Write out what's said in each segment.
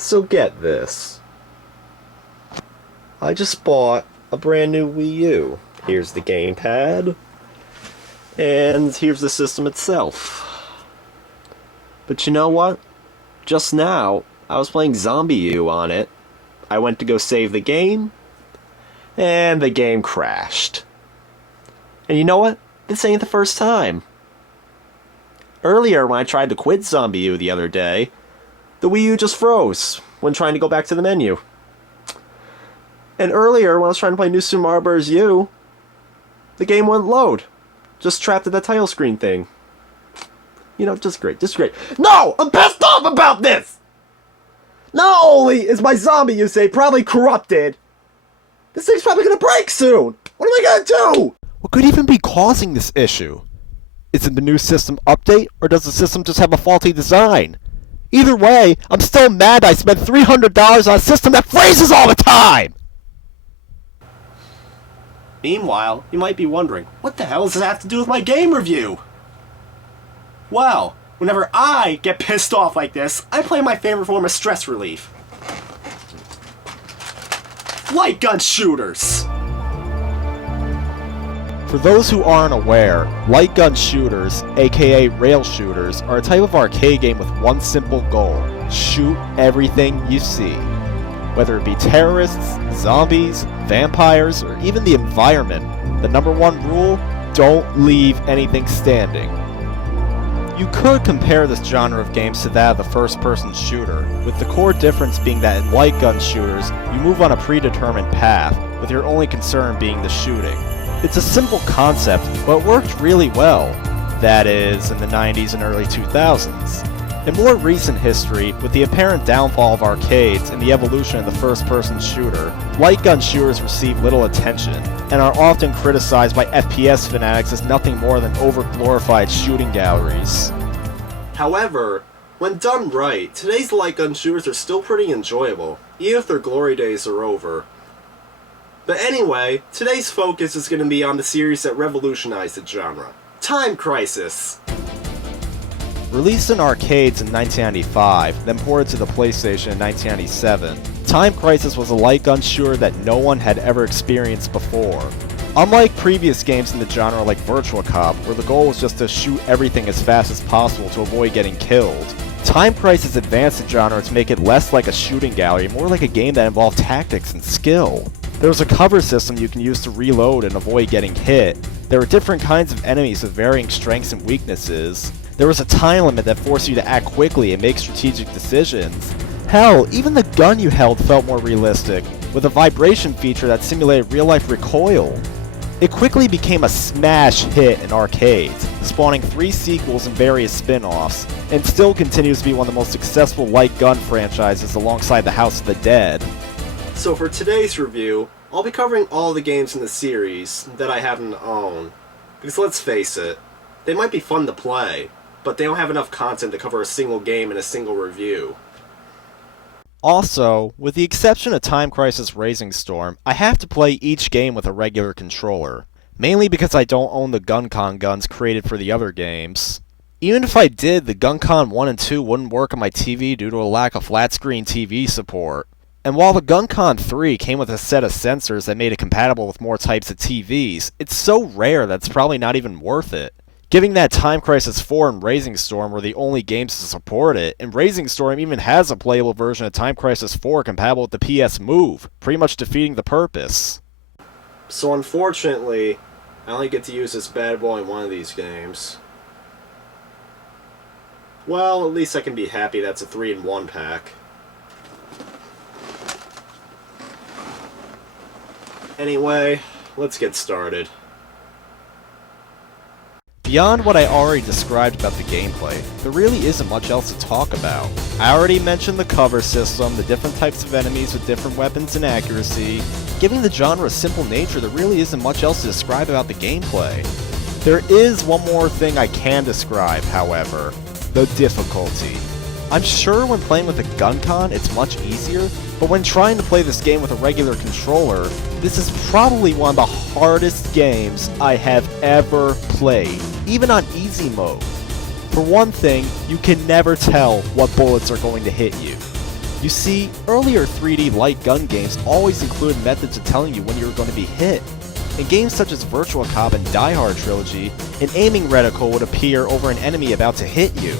So get this. I just bought a brand new Wii U. Here's the gamepad. And here's the system itself. But you know what? Just now, I was playing Zombie U on it. I went to go save the game, and the game crashed. And you know what? This ain't the first time. Earlier, when I tried to quit Zombie U the other day, the Wii U just froze when trying to go back to the menu. And earlier, when I was trying to play New Super Mario Bros. U, the game wouldn't load. Just trapped at that title screen thing. You know, just great, just great. No! I'm pissed off about this! Not only is my Zombie U save probably corrupted, this thing's probably gonna break soon! What am I gonna do? What could even be causing this issue? Is it the new system update, or does the system just have a faulty design? Either way, I'm still mad I spent $300 on a system that freezes all the time! Meanwhile, you might be wondering, what the hell does this have to do with my game review? Well, whenever I get pissed off like this, I play my favorite form of stress relief. Light gun shooters! For those who aren't aware, light gun shooters, aka rail shooters, are a type of arcade game with one simple goal: shoot everything you see. Whether it be terrorists, zombies, vampires, or even the environment, the number one rule: don't leave anything standing. You could compare this genre of games to that of the first-person shooter, with the core difference being that in light gun shooters, you move on a predetermined path, with your only concern being the shooting. It's a simple concept, but it worked really well. That is, in the 90s and early 2000s. In more recent history, with the apparent downfall of arcades and the evolution of the first-person shooter, light gun shooters receive little attention, and are often criticized by FPS fanatics as nothing more than over-glorified shooting galleries. However, when done right, today's light gun shooters are still pretty enjoyable, even if their glory days are over. But anyway, today's focus is going to be on the series that revolutionized the genre, Time Crisis. Released in arcades in 1995, then ported to the PlayStation in 1997, Time Crisis was a light gun shooter that no one had ever experienced before. Unlike previous games in the genre like Virtua Cop, where the goal was just to shoot everything as fast as possible to avoid getting killed, Time Crisis advanced the genre to make it less like a shooting gallery, more like a game that involved tactics and skill. There was a cover system you can use to reload and avoid getting hit. There were different kinds of enemies with varying strengths and weaknesses. There was a time limit that forced you to act quickly and make strategic decisions. Hell, even the gun you held felt more realistic, with a vibration feature that simulated real-life recoil. It quickly became a smash hit in arcades, spawning 3 sequels and various spin-offs, and still continues to be one of the most successful light gun franchises alongside the House of the Dead. So for today's review, I'll be covering all the games in the series that I happen to own. Because let's face it, they might be fun to play, but they don't have enough content to cover a single game in a single review. Also, with the exception of Time Crisis Raising Storm, I have to play each game with a regular controller, mainly because I don't own the GunCon guns created for the other games. Even if I did, the GunCon 1 and 2 wouldn't work on my TV due to a lack of flat-screen TV support. And while the GunCon 3 came with a set of sensors that made it compatible with more types of TVs, it's so rare that it's probably not even worth it. Given that Time Crisis 4 and Raising Storm were the only games to support it, and Raising Storm even has a playable version of Time Crisis 4 compatible with the PS Move, pretty much defeating the purpose. So unfortunately, I only get to use this bad boy in one of these games. Well, at least I can be happy that's a 3-in-1 pack. Anyway, let's get started. Beyond what I already described about the gameplay, there really isn't much else to talk about. I already mentioned the cover system, the different types of enemies with different weapons and accuracy. Given the genre's simple nature, there really isn't much else to describe about the gameplay. There is one more thing I can describe, however: the difficulty. I'm sure when playing with a GunCon it's much easier, but when trying to play this game with a regular controller, this is probably one of the hardest games I have ever played, even on easy mode. For one thing, you can never tell what bullets are going to hit you. You see, earlier 3D light gun games always included methods of telling you when you were going to be hit. In games such as Virtua Cop and Die Hard Trilogy, an aiming reticle would appear over an enemy about to hit you.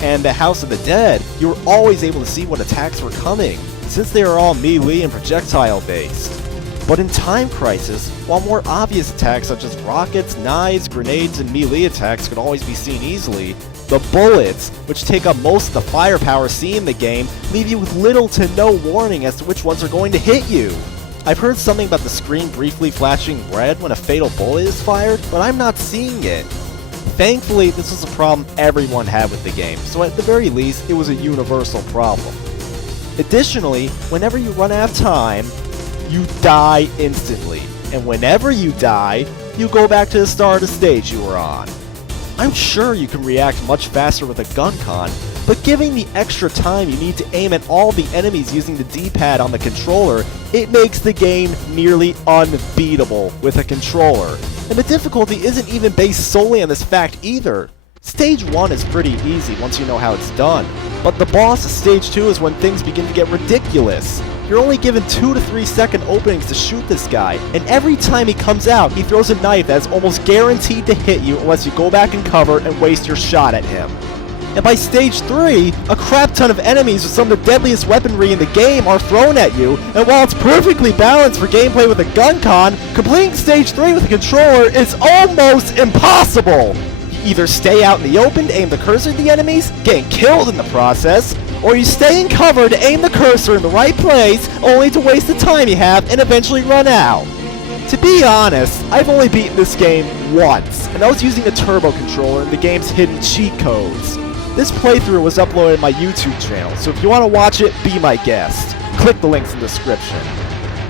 And the House of the Dead, you were always able to see what attacks were coming, since they are all melee and projectile based. But in Time Crisis, while more obvious attacks such as rockets, knives, grenades, and melee attacks could always be seen easily, the bullets, which take up most of the firepower seen in the game, leave you with little to no warning as to which ones are going to hit you. I've heard something about the screen briefly flashing red when a fatal bullet is fired, but I'm not seeing it. Thankfully, this was a problem everyone had with the game, so at the very least, it was a universal problem. Additionally, whenever you run out of time, you die instantly, and whenever you die, you go back to the start of the stage you were on. I'm sure you can react much faster with a gun con, but given the extra time you need to aim at all the enemies using the D-pad on the controller, it makes the game nearly unbeatable with a controller. And the difficulty isn't even based solely on this fact either. Stage 1 is pretty easy once you know how it's done, but the boss of Stage 2 is when things begin to get ridiculous. You're only given 2 to 3 second openings to shoot this guy, and every time he comes out, he throws a knife that's almost guaranteed to hit you unless you go back in cover and waste your shot at him. And by Stage 3, a crap ton of enemies with some of the deadliest weaponry in the game are thrown at you, and while it's perfectly balanced for gameplay with a gun con, completing Stage 3 with a controller is almost impossible! You either stay out in the open to aim the cursor at the enemies, getting killed in the process, or you stay in cover to aim the cursor in the right place, only to waste the time you have and eventually run out. To be honest, I've only beaten this game once, and I was using a turbo controller and the game's hidden cheat codes. This playthrough was uploaded to my YouTube channel, so if you want to watch it, be my guest. Click the links in the description.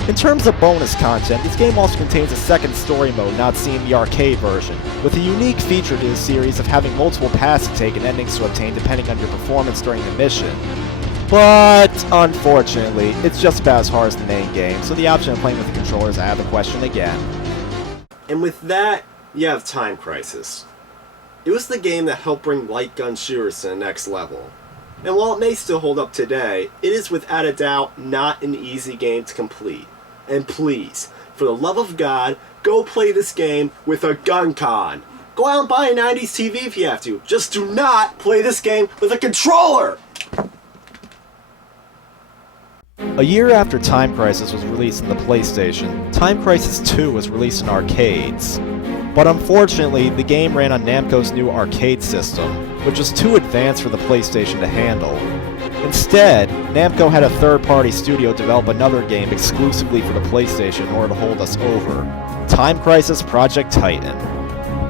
In terms of bonus content, this game also contains a second story mode not seen in the arcade version, with a unique feature to the series of having multiple paths to take and endings to obtain depending on your performance during the mission. But, unfortunately, it's just about as hard as the main game, so the option of playing with the controller is out of the question again. And with that, you have Time Crisis. It was the game that helped bring light gun shooters to the next level. And while it may still hold up today, it is without a doubt not an easy game to complete. And please, for the love of God, go play this game with a gun con. Go out and buy a 90s TV if you have to. Just do not play this game with a controller! A year after Time Crisis was released on the PlayStation, Time Crisis 2 was released in arcades. But unfortunately, the game ran on Namco's new arcade system, which was too advanced for the PlayStation to handle. Instead, Namco had a third-party studio develop another game exclusively for the PlayStation in order to hold us over: Time Crisis Project Titan.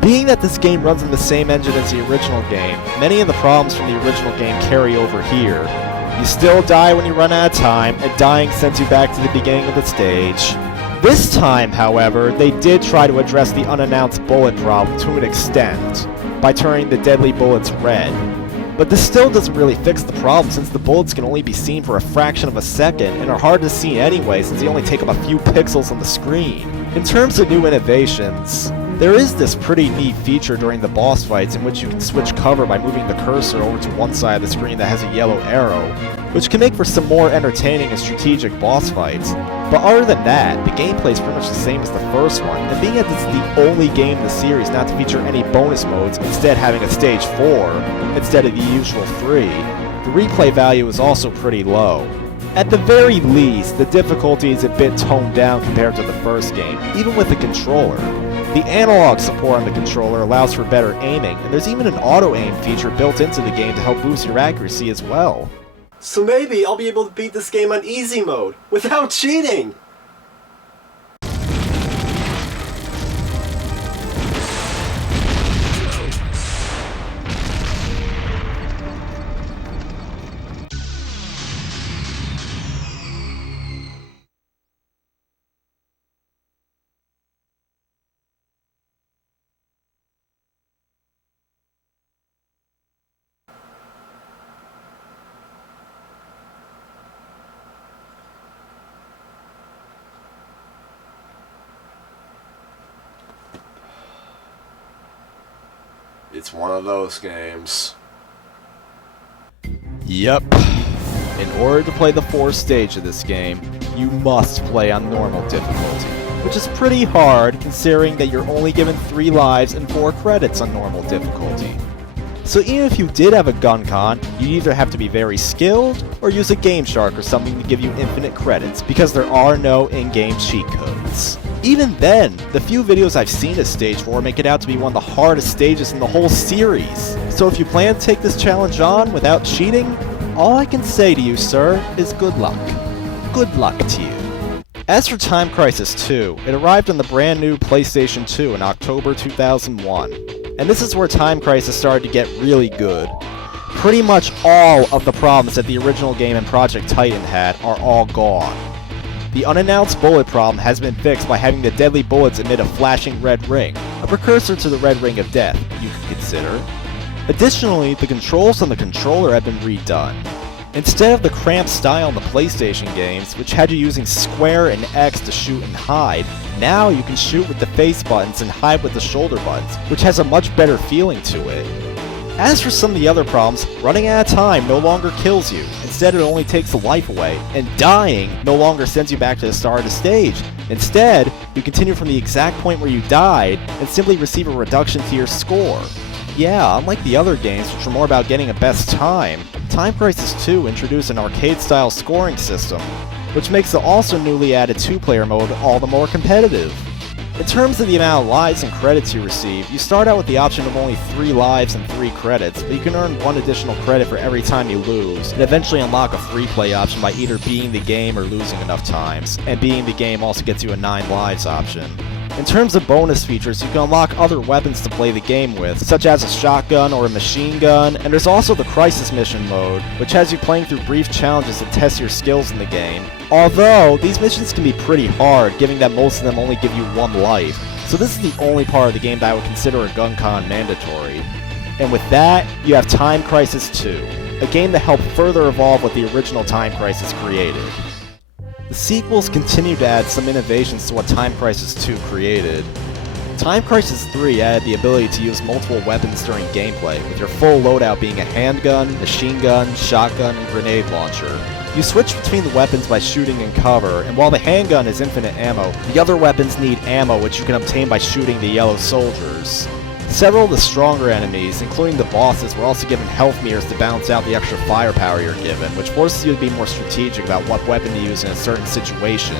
Being that this game runs on the same engine as the original game, many of the problems from the original game carry over here. You still die when you run out of time, and dying sends you back to the beginning of the stage. This time, however, they did try to address the unannounced bullet problem to an extent, by turning the deadly bullets red. But this still doesn't really fix the problem since the bullets can only be seen for a fraction of a second and are hard to see anyway since they only take up a few pixels on the screen. In terms of new innovations, there is this pretty neat feature during the boss fights in which you can switch cover by moving the cursor over to one side of the screen that has a yellow arrow, which can make for some more entertaining and strategic boss fights. But other than that, the gameplay is pretty much the same as the first one, and being that this is the only game in the series not to feature any bonus modes, instead having a stage 4, instead of the usual 3, the replay value is also pretty low. At the very least, the difficulty is a bit toned down compared to the first game, even with the controller. The analog support on the controller allows for better aiming, and there's even an auto-aim feature built into the game to help boost your accuracy as well. So maybe I'll be able to beat this game on easy mode, without cheating! It's one of those games. Yep. In order to play the 4th stage of this game, you must play on normal difficulty, which is pretty hard considering that you're only given 3 lives and 4 credits on normal difficulty. So even if you did have a gun con, you'd either have to be very skilled or use a Game Shark or something to give you infinite credits, because there are no in-game cheat codes. Even then, the few videos I've seen of Stage 4 make it out to be one of the hardest stages in the whole series. So if you plan to take this challenge on without cheating, all I can say to you, sir, is good luck. Good luck to you. As for Time Crisis 2, it arrived on the brand new PlayStation 2 in October 2001. And this is where Time Crisis started to get really good. Pretty much all of the problems that the original game and Project Titan had are all gone. The unannounced bullet problem has been fixed by having the deadly bullets emit a flashing red ring, a precursor to the red ring of death, you could consider. Additionally, the controls on the controller have been redone. Instead of the cramped style in the PlayStation games, which had you using square and X to shoot and hide, now you can shoot with the face buttons and hide with the shoulder buttons, which has a much better feeling to it. As for some of the other problems, running out of time no longer kills you. Instead, it only takes a life away, and dying no longer sends you back to the start of the stage. Instead, you continue from the exact point where you died, and simply receive a reduction to your score. Yeah, unlike the other games, which were more about getting a best time, Time Crisis 2 introduced an arcade-style scoring system, which makes the also newly added 2-player mode all the more competitive. In terms of the amount of lives and credits you receive, you start out with the option of only 3 lives and 3 credits, but you can earn 1 additional credit for every time you lose, and eventually unlock a free play option by either beating the game or losing enough times, and beating the game also gets you a 9 lives option. In terms of bonus features, you can unlock other weapons to play the game with, such as a shotgun or a machine gun, and there's also the Crisis Mission mode, which has you playing through brief challenges to test your skills in the game. Although, these missions can be pretty hard, given that most of them only give you 1 life, so this is the only part of the game that I would consider a gun con mandatory. And with that, you have Time Crisis 2, a game that helped further evolve what the original Time Crisis created. The sequels continue to add some innovations to what Time Crisis 2 created. Time Crisis 3 added the ability to use multiple weapons during gameplay, with your full loadout being a handgun, machine gun, shotgun, and grenade launcher. You switch between the weapons by shooting in cover, and while the handgun is infinite ammo, the other weapons need ammo which you can obtain by shooting the yellow soldiers. Several of the stronger enemies, including the bosses, were also given health meters to balance out the extra firepower you're given, which forces you to be more strategic about what weapon to use in a certain situation.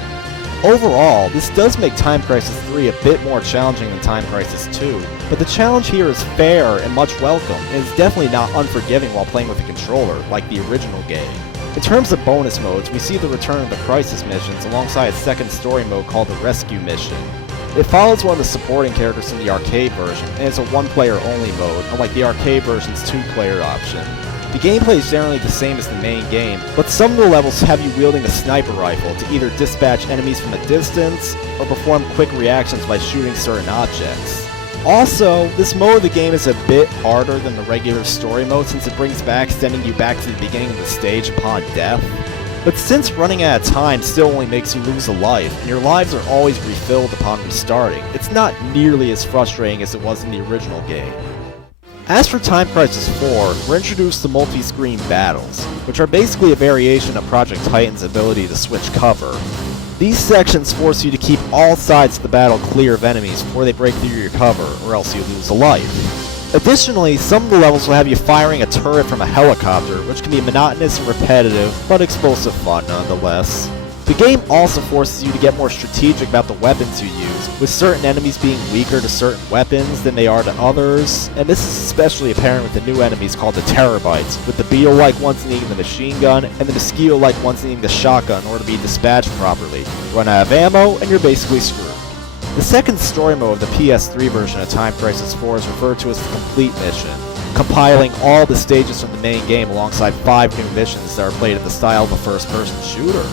Overall, this does make Time Crisis 3 a bit more challenging than Time Crisis 2, but the challenge here is fair and much welcome, and is definitely not unforgiving while playing with a controller, like the original game. In terms of bonus modes, we see the return of the Crisis missions alongside a second story mode called the Rescue Mission. It follows one of the supporting characters from the arcade version, and is a 1-player only mode, unlike the arcade version's 2-player option. The gameplay is generally the same as the main game, but some of the levels have you wielding a sniper rifle to either dispatch enemies from a distance, or perform quick reactions by shooting certain objects. Also, this mode of the game is a bit harder than the regular story mode since it brings back sending you back to the beginning of the stage upon death. But since running out of time still only makes you lose a life, and your lives are always refilled upon restarting, it's not nearly as frustrating as it was in the original game. As for Time Crisis 4, we're introduced to multi-screen battles, which are basically a variation of Project Titan's ability to switch cover. These sections force you to keep all sides of the battle clear of enemies before they break through your cover, or else you lose a life. Additionally, some of the levels will have you firing a turret from a helicopter, which can be monotonous and repetitive, but explosive fun nonetheless. The game also forces you to get more strategic about the weapons you use, with certain enemies being weaker to certain weapons than they are to others, and this is especially apparent with the new enemies called the Terabytes, with the beetle-like ones needing the machine gun, and the mosquito-like ones needing the shotgun in order to be dispatched properly. Run out of ammo, and you're basically screwed. The second story mode of the PS3 version of Time Crisis 4 is referred to as the Complete Mission, compiling all the stages from the main game alongside 5 new missions that are played in the style of a first-person shooter.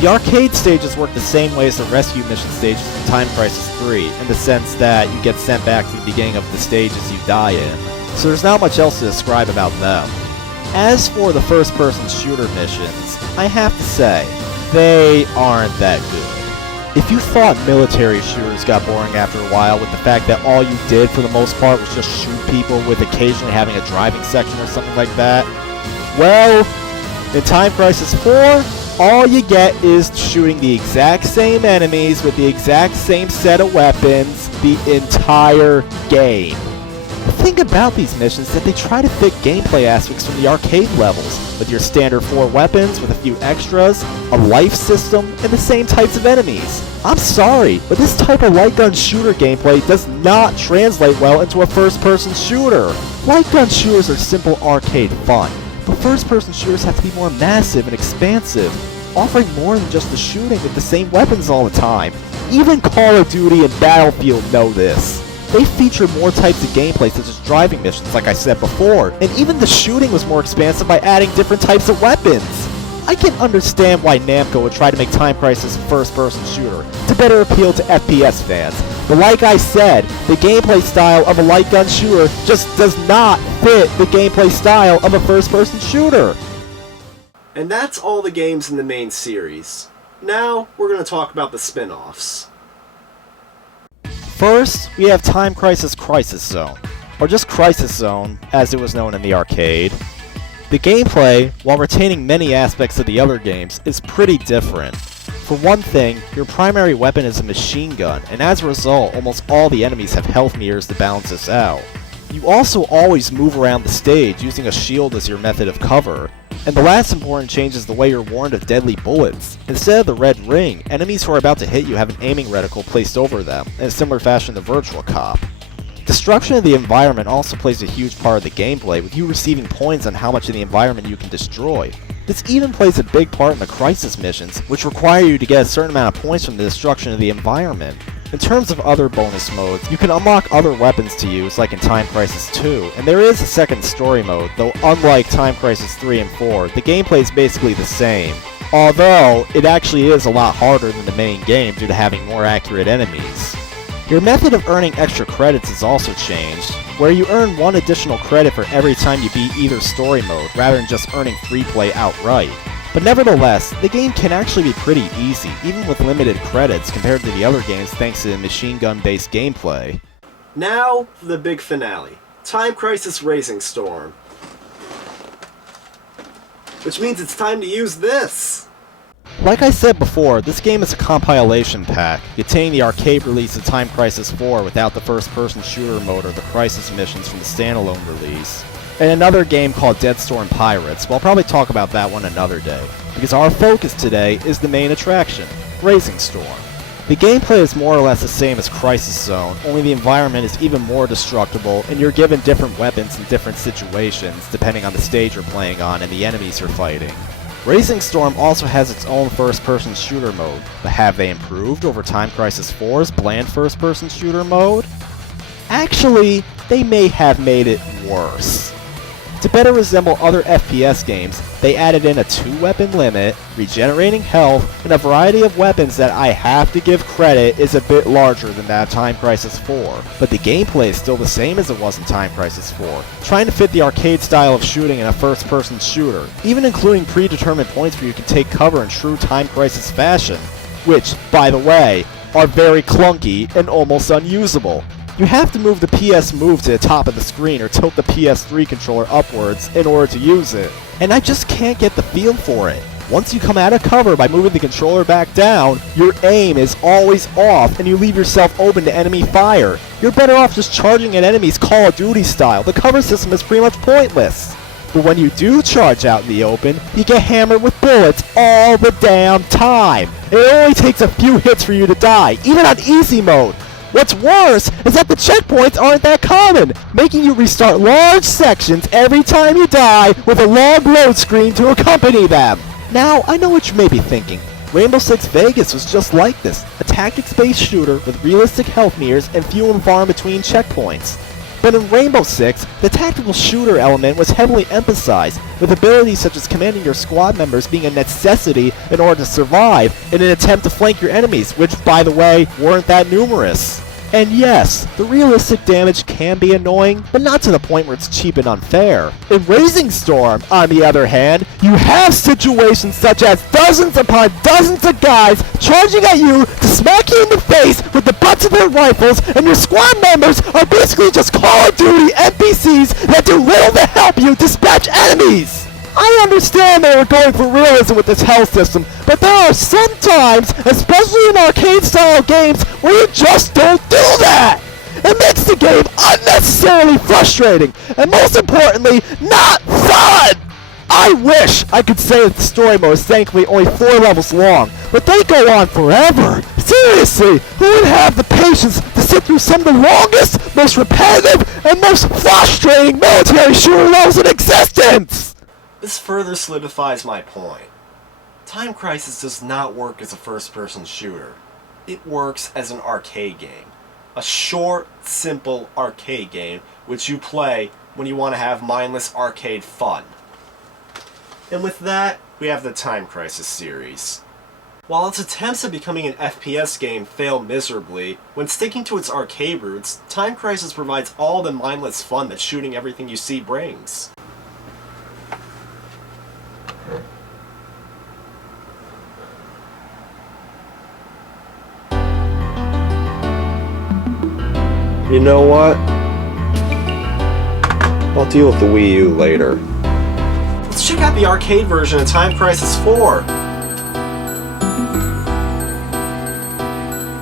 The arcade stages work the same way as the rescue mission stages in Time Crisis 3, in the sense that you get sent back to the beginning of the stages you die in, so there's not much else to describe about them. As for the first-person shooter missions, I have to say, they aren't that good. If you thought military shooters got boring after a while with the fact that all you did for the most part was just shoot people with occasionally having a driving section or something like that, well, In Time Crisis 4, all you get is shooting the exact same enemies with the exact same set of weapons the entire game. The thing about these missions is that they try to fit gameplay aspects from the arcade levels, with your standard 4 weapons with a few extras, a life system, and the same types of enemies. I'm sorry, but this type of light gun shooter gameplay does not translate well into a first-person shooter. Light gun shooters are simple arcade fun, but first-person shooters have to be more massive and expansive, offering more than just the shooting with the same weapons all the time. Even Call of Duty and Battlefield know this. They feature more types of gameplay such as driving missions, like I said before, and even the shooting was more expansive by adding different types of weapons. I can understand why Namco would try to make Time Crisis a first-person shooter, to better appeal to FPS fans, but like I said, the gameplay style of a light gun shooter just does not fit the gameplay style of a first-person shooter. And that's all the games in the main series. Now, we're going to talk about the spin-offs. First, we have Time Crisis Crisis Zone, or just Crisis Zone, as it was known in the arcade. The gameplay, while retaining many aspects of the other games, is pretty different. For one thing, your primary weapon is a machine gun, and as a result, almost all the enemies have health meters to balance this out. You also always move around the stage using a shield as your method of cover. And the last important change is the way you're warned of deadly bullets. Instead of the red ring, enemies who are about to hit you have an aiming reticle placed over them, in a similar fashion to Virtual Cop. Destruction of the environment also plays a huge part of the gameplay, with you receiving points on how much of the environment you can destroy. This even plays a big part in the Crisis missions, which require you to get a certain amount of points from the destruction of the environment. In terms of other bonus modes, you can unlock other weapons to use, like in Time Crisis 2, and there is a second story mode, though unlike Time Crisis 3 and 4, the gameplay is basically the same. Although, it actually is a lot harder than the main game due to having more accurate enemies. Your method of earning extra credits is also changed, where you earn 1 additional credit for every time you beat either story mode, rather than just earning free play outright. But nevertheless, the game can actually be pretty easy, even with limited credits compared to the other games thanks to the machine gun-based gameplay. Now, the big finale. Time Crisis Racing Storm. Which means it's time to use this! Like I said before, this game is a compilation pack, containing the arcade release of Time Crisis 4 without the first-person shooter mode or the Crisis missions from the standalone release, and another game called Dead Storm Pirates, but I'll probably talk about that one another day, because our focus today is the main attraction, Racing Storm. The gameplay is more or less the same as Crisis Zone, only the environment is even more destructible, and you're given different weapons in different situations, depending on the stage you're playing on and the enemies you're fighting. Racing Storm also has its own first-person shooter mode, but have they improved over Time Crisis 4's bland first-person shooter mode? Actually, they may have made it worse. To better resemble other FPS games, they added in a 2-weapon limit, regenerating health, and a variety of weapons that I have to give credit is a bit larger than that of Time Crisis 4. But the gameplay is still the same as it was in Time Crisis 4, trying to fit the arcade style of shooting in a first-person shooter, even including predetermined points where you can take cover in true Time Crisis fashion, which, by the way, are very clunky and almost unusable. You have to move the PS Move to the top of the screen or tilt the PS3 controller upwards in order to use it, and I just can't get the feel for it. Once you come out of cover by moving the controller back down, your aim is always off and you leave yourself open to enemy fire. You're better off just charging at enemies Call of Duty style. The cover system is pretty much pointless. But when you do charge out in the open, you get hammered with bullets all the damn time. It only takes a few hits for you to die, even on easy mode. What's worse is that the checkpoints aren't that common, making you restart large sections every time you die with a long load screen to accompany them. Now, I know what you may be thinking. Rainbow Six Vegas was just like this, a tactics-based shooter with realistic health meters and few and far in between checkpoints. But in Rainbow Six, the tactical shooter element was heavily emphasized, with abilities such as commanding your squad members being a necessity in order to survive in an attempt to flank your enemies, which, by the way, weren't that numerous. And yes, the realistic damage can be annoying, but not to the point where it's cheap and unfair. In Racing Storm, on the other hand, you have situations such as dozens upon dozens of guys charging at you to smack you in the face with the butts of their rifles, and your squad members are basically just Call of Duty NPCs that do little to help you dispatch enemies! I understand they were going for realism with this health system, but there are some times, especially in arcade-style games, where you just don't do that! It makes the game unnecessarily frustrating, and most importantly, not fun! I wish I could say that the story mode is thankfully only 4 levels long, but they go on forever! Seriously, who would have the patience to sit through some of the longest, most repetitive, and most frustrating military shooter levels in existence?! This further solidifies my point. Time Crisis does not work as a first-person shooter. It works as an arcade game. A short, simple arcade game which you play when you want to have mindless arcade fun. And with that, we have the Time Crisis series. While its attempts at becoming an FPS game fail miserably, when sticking to its arcade roots, Time Crisis provides all the mindless fun that shooting everything you see brings. You know what? I'll deal with the Wii U later. Let's check out the arcade version of Time Crisis 4.